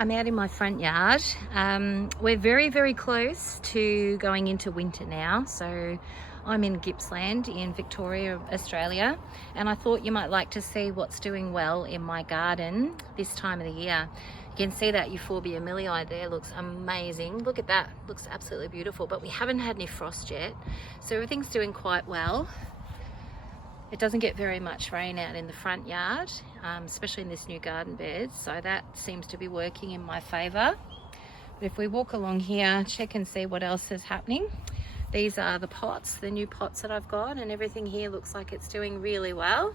I'm out in my front yard. We're very close to going into winter now. So I'm in Gippsland in Victoria, Australia. And I thought you might like to see what's doing well in my garden this time of the year. You can see that Euphorbia millii there looks amazing. Look at that, looks absolutely beautiful. But we haven't had any frost yet. So everything's doing quite well. It doesn't get very much rain out in the front yard, especially in this new garden bed, so that seems to be working in my favour. But if we walk along here, check and see what else is happening. These are the pots, the new pots that I've got, and everything here looks like it's doing really well.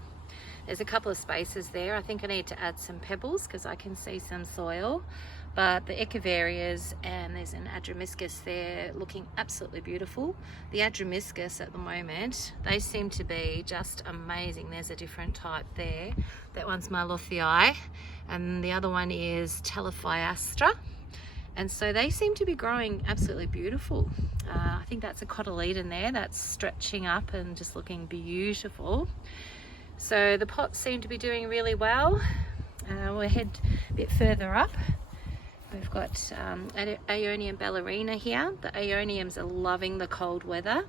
There's a couple of spaces there. I think I need to add some pebbles because I can see some soil. But the echeverias, and there's an Adromiscus there looking absolutely beautiful. The Adromiscus at the moment, they seem to be just amazing. There's a different type there. That one's Milothii, and the other one is Telephiastra. And so they seem to be growing absolutely beautiful. I think that's a cotyledon there that's stretching up and just looking beautiful. So the pots seem to be doing really well. We'll head a bit further up. We've got Aeonium ballerina here. The Aeoniums are loving the cold weather.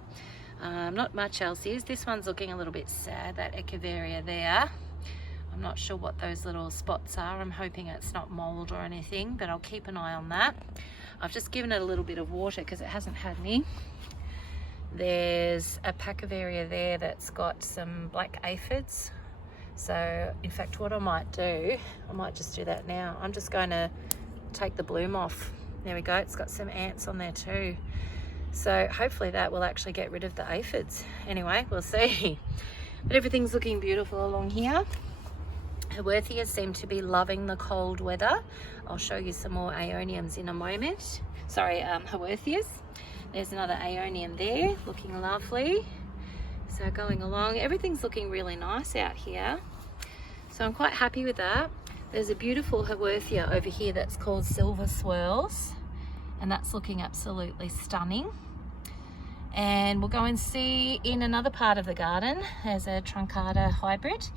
Not much else is. This one's looking a little bit sad, that Echeveria there. I'm not sure what those little spots are. I'm hoping it's not mold or anything, but I'll keep an eye on that. I've just given it a little bit of water because it hasn't had any. There's a Pacuvaria there that's got some black aphids. So in fact, what I might do, I might just do that now. I'm just going to take the bloom off. There we go, it's got some ants on there too. So hopefully that will actually get rid of the aphids. Anyway, we'll see. But everything's looking beautiful along here. Haworthias seem to be loving the cold weather. I'll show you some more Aeoniums in a moment. Sorry, Haworthias. There's another Aeonium there, looking lovely. So going along, everything's looking really nice out here. So I'm quite happy with that. There's a beautiful Haworthia over here that's called Silver Swirls, and that's looking absolutely stunning. And we'll go and see in another part of the garden, there's a Truncata hybrid.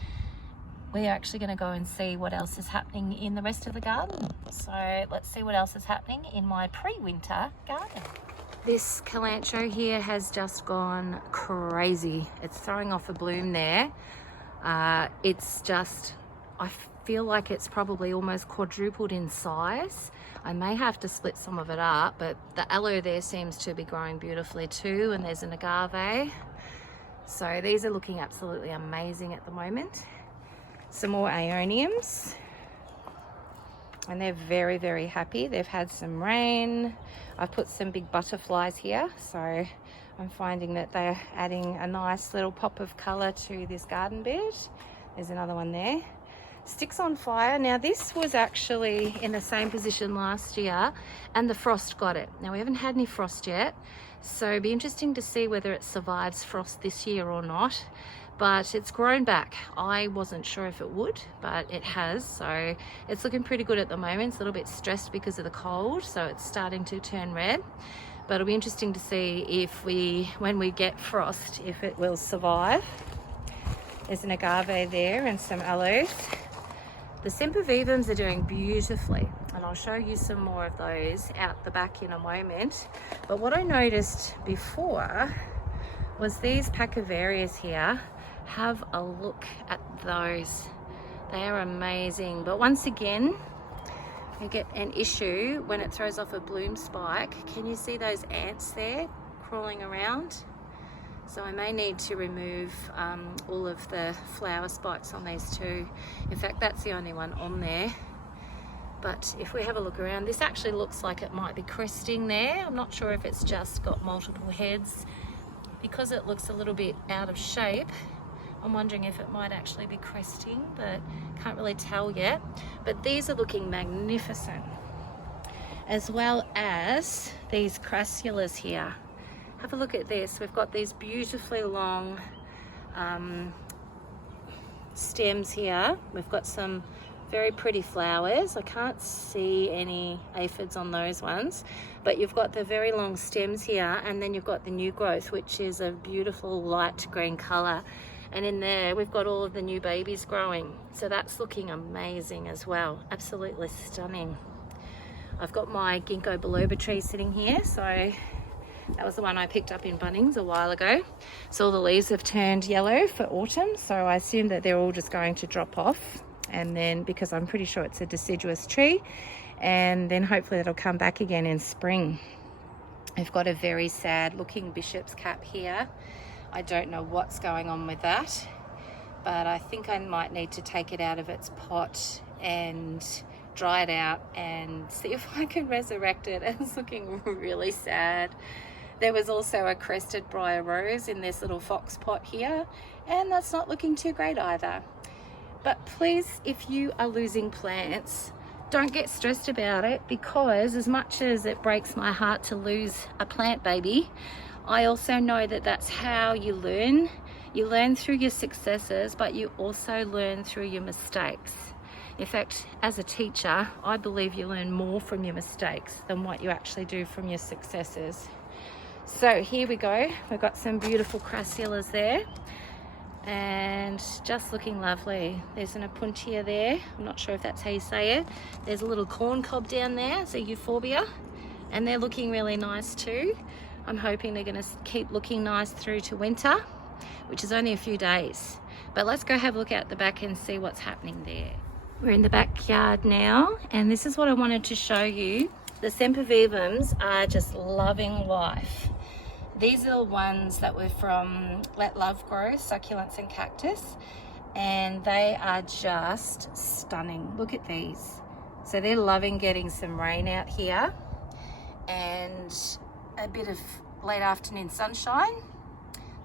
We're actually going to go and see what else is happening in the rest of the garden. So let's see what else is happening in my pre-winter garden. This Kalanchoe here has just gone crazy. It's throwing off a bloom there. It's just, I feel like it's probably almost quadrupled in size. I may have to split some of it up, but the aloe there seems to be growing beautifully too, and there's an agave. So these are looking absolutely amazing at the moment. Some more Aeoniums, and they're very happy. They've had some rain. I've put some big butterflies here, so I'm finding that they're adding a nice little pop of colour to this garden bed. There's another one there. Sticks on Fire. Now this was actually in the same position last year and the frost got it. Now we haven't had any frost yet, so it'll be interesting to see whether it survives frost this year or not. But it's grown back. I wasn't sure if it would, but it has. So it's looking pretty good at the moment. It's a little bit stressed because of the cold, so it's starting to turn red. But it'll be interesting to see if when we get frost, if it will survive. There's an agave there and some aloes. The Sempervivums are doing beautifully, and I'll show you some more of those out the back in a moment. But what I noticed before was these Pachyvarias here. Have a look at those. They are amazing. But once again, you get an issue when it throws off a bloom spike. Can you see those ants there crawling around? So I may need to remove all of the flower spikes on these two. In fact, that's the only one on there. But if we have a look around, this actually looks like it might be cresting there. I'm not sure if it's just got multiple heads. Because it looks a little bit out of shape, I'm wondering if it might actually be cresting, but can't really tell yet. But these are looking magnificent, as well as these crassulas here. Have a look at this. We've got these beautifully long stems here. We've got some very pretty flowers. I can't see any aphids on those ones, but you've got the very long stems here, and then you've got the new growth, which is a beautiful light green color. And in there we've got all of the new babies growing, so that's looking amazing as well. Absolutely stunning. I've got my ginkgo biloba tree sitting here, so that was the one I picked up in Bunnings a while ago. So all the leaves have turned yellow for autumn, so I assume that they're all just going to drop off, and then, because I'm pretty sure it's a deciduous tree, and then hopefully it'll come back again in spring. I've got a very sad looking bishop's cap here. I don't know what's going on with that, but I think I might need to take it out of its pot and dry it out and see if I can resurrect it. It's looking really sad. There was also a crested briar rose in this little fox pot here, and that's not looking too great either. But please, if you are losing plants, don't get stressed about it, because as much as it breaks my heart to lose a plant baby, I also know that that's how you learn. You learn through your successes, but you also learn through your mistakes. In fact, as a teacher, I believe you learn more from your mistakes than what you actually do from your successes. So here we go. We've got some beautiful crassulas there, and just looking lovely. There's an opuntia there. I'm not sure if that's how you say it. There's a little corn cob down there. It's a euphorbia, and they're looking really nice too. I'm hoping they're going to keep looking nice through to winter, which is only a few days. But let's go have a look out the back and see what's happening there. We're in the backyard now, and this is what I wanted to show you. The sempervivums are just loving life. These are the ones that were from Let Love Grow, Succulents and Cactus, and they are just stunning. Look at these. So they're loving getting some rain out here and a bit of late afternoon sunshine.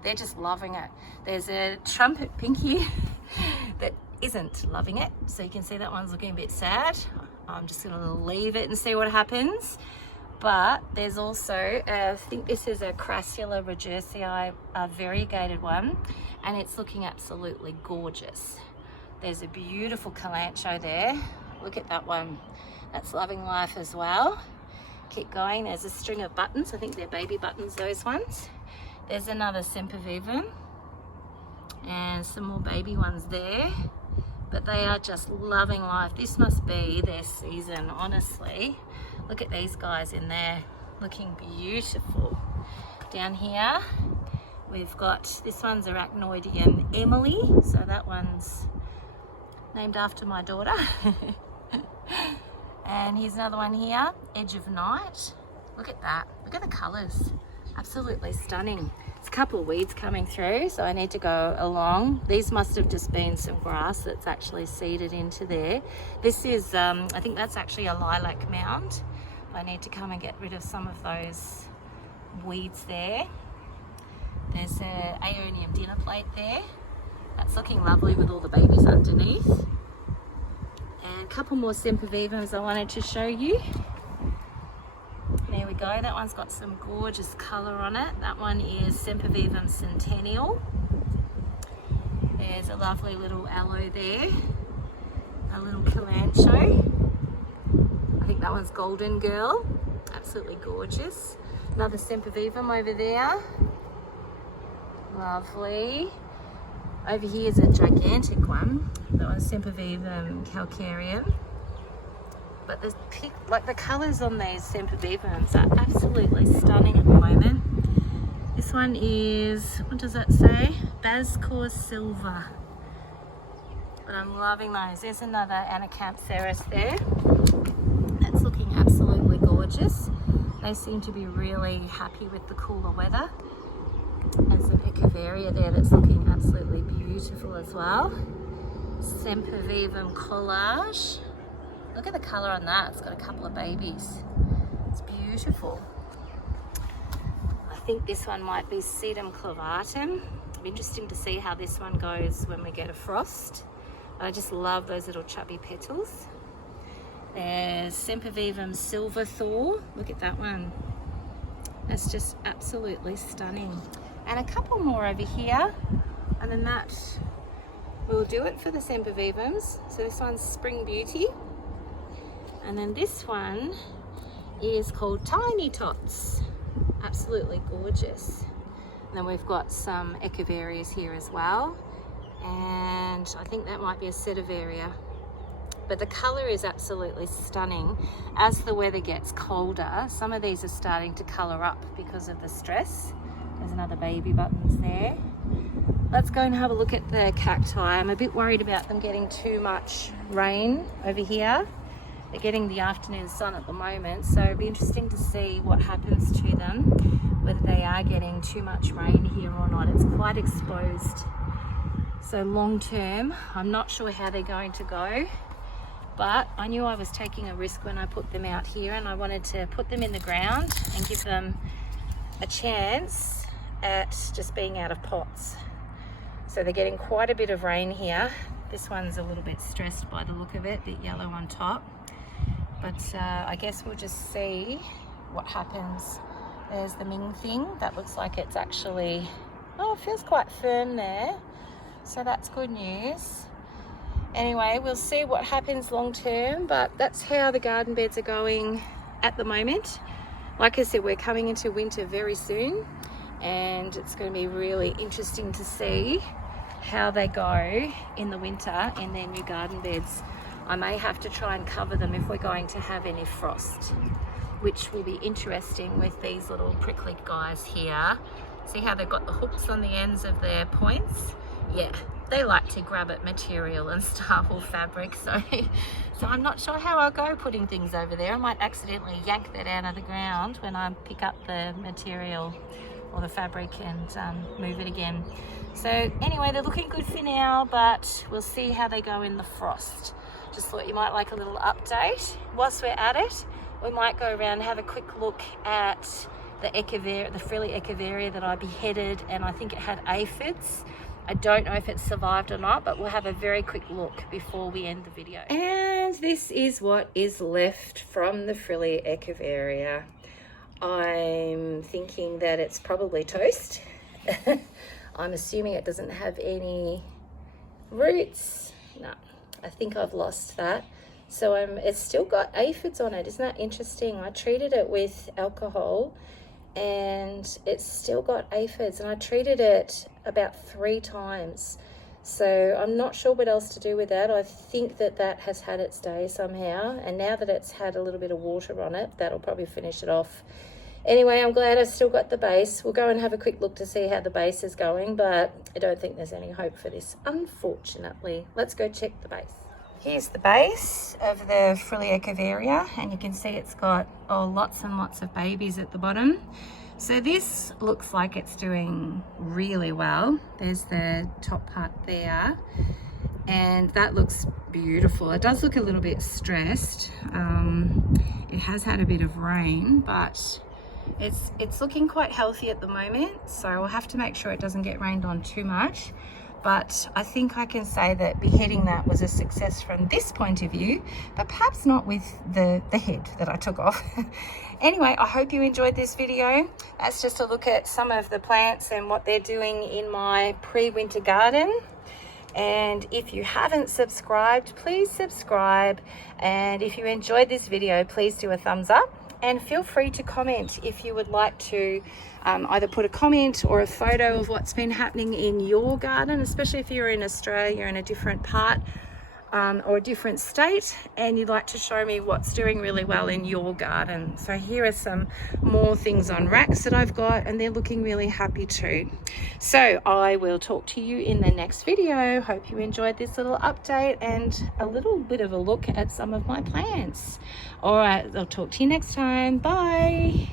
They're just loving it. There's a trumpet pink here that isn't loving it, so you can see that one's looking a bit sad. I'm just going to leave it and see what happens. But there's also, I think this is a Crassula regersii, a variegated one, and it's looking absolutely gorgeous. There's a beautiful Kalanchoe there. Look at that one. That's loving life as well. Keep going. There's a string of buttons. I think they're baby buttons, those ones. There's another sempervivum and some more baby ones there. But they are just loving life. This must be their season, honestly. Look at these guys in there, looking beautiful. Down here, we've got, this one's Arachnoideum Emily, so that one's named after my daughter. And here's another one here, Edge of Night. Look at that, look at the colours, absolutely stunning. There's a couple of weeds coming through, so I need to go along. These must have just been some grass that's actually seeded into there. This is, I think that's actually a lilac mound. I need to come and get rid of some of those weeds there. There's a Aeonium dinner plate there. That's looking lovely with all the babies underneath. And a couple more sempervivums I wanted to show you. There we go, that one's got some gorgeous colour on it. That one is Sempervivum Centennial. There's a lovely little aloe there. A little Kalanchoe. I think that one's Golden Girl. Absolutely gorgeous. Another sempervivum over there. Lovely. Over here is a gigantic one. That one's Sempervivum Calcareum. But the colours on these sempervivums are absolutely stunning at the moment. This one is, what does that say? Bascor Silver. But I'm loving those. There's another Anacampseris there. That's looking absolutely gorgeous. They seem to be really happy with the cooler weather. There's an Echeveria there that's looking absolutely beautiful as well. Sempervivum Collage. Look at the colour on that. It's got a couple of babies. It's beautiful. I think this one might be Sedum clavatum. It'll be interesting to see how this one goes when we get a frost. I just love those little chubby petals. There's Sempervivum Silver Thor. Look at that one. That's just absolutely stunning. And a couple more over here. And then that will do it for the sempervivums. So this one's Spring Beauty. And then this one is called Tiny Tots. Absolutely gorgeous. And then we've got some Echeverias here as well. And I think that might be a Sedivaria. but the color is absolutely stunning. As the weather gets colder, some of these are starting to color up because of the stress. There's another baby buttons there. Let's go and have a look at the cacti. I'm a bit worried about them getting too much rain over here. They're getting the afternoon sun at the moment, so it'll be interesting to see what happens to them, whether they are getting too much rain here or not. It's quite exposed. So long term, I'm not sure how they're going to go, but I knew I was taking a risk when I put them out here, and I wanted to put them in the ground and give them a chance at just being out of pots. So they're getting quite a bit of rain here. This one's a little bit stressed by the look of it, a bit yellow on top. But I guess we'll just see what happens. There's the Ming thing. That looks like it's actually, oh, it feels quite firm there. So that's good news. Anyway, we'll see what happens long term, but that's how the garden beds are going at the moment. Like I said, we're coming into winter very soon, and it's going to be really interesting to see how they go in the winter in their new garden beds. I may have to try and cover them if we're going to have any frost, which will be interesting with these little prickly guys here. See how they've got the hooks on the ends of their points? Yeah, they like to grab at material and stuff, or fabric, so I'm not sure how I'll go putting things over there. I might accidentally yank that out of the ground when I pick up the material or the fabric and move it again. So anyway, they're looking good for now, but we'll see how they go in the frost. Just thought you might like a little update. Whilst we're at it, we might go around and have a quick look at the Echeveria, the frilly Echeveria that I beheaded, and I think it had aphids. I don't know if it survived or not, but we'll have a very quick look before we end the video. And this is what is left from the frilly Echeveria. I'm thinking that it's probably toast. I'm assuming it doesn't have any roots. No, I think I've lost that. So it's still got aphids on it. Isn't that interesting? I treated it with alcohol and it's still got aphids, and I treated it about 3 times. So I'm not sure what else to do with that. I think that that has had its day somehow, and now that it's had a little bit of water on it, that'll probably finish it off. Anyway, I'm glad I've still got the base. We'll go and have a quick look to see how the base is going, but I don't think there's any hope for this, unfortunately. Let's go check the base. Here's the base of the frilly Echeveria, and you can see it's got lots and lots of babies at the bottom. So this looks like it's doing really well. There's the top part there, and that looks beautiful. It does look a little bit stressed. It has had a bit of rain, but it's looking quite healthy at the moment, so we'll have to make sure it doesn't get rained on too much. But I think I can say that beheading that was a success from this point of view, but perhaps not with the head that I took off. Anyway, I hope you enjoyed this video. That's just a look at some of the plants and what they're doing in my pre-winter garden. And if you haven't subscribed, please subscribe. And if you enjoyed this video, please do a thumbs up. And feel free to comment if you would like to either put a comment or a photo of what's been happening in your garden, especially if you're in Australia, you're in a different part or a different state, and you'd like to show me what's doing really well in your garden. So here are some more things on racks that I've got, and they're looking really happy too. So I will talk to you in the next video. Hope you enjoyed this little update and a little bit of a look at some of my plants. All right, I'll talk to you next time. Bye.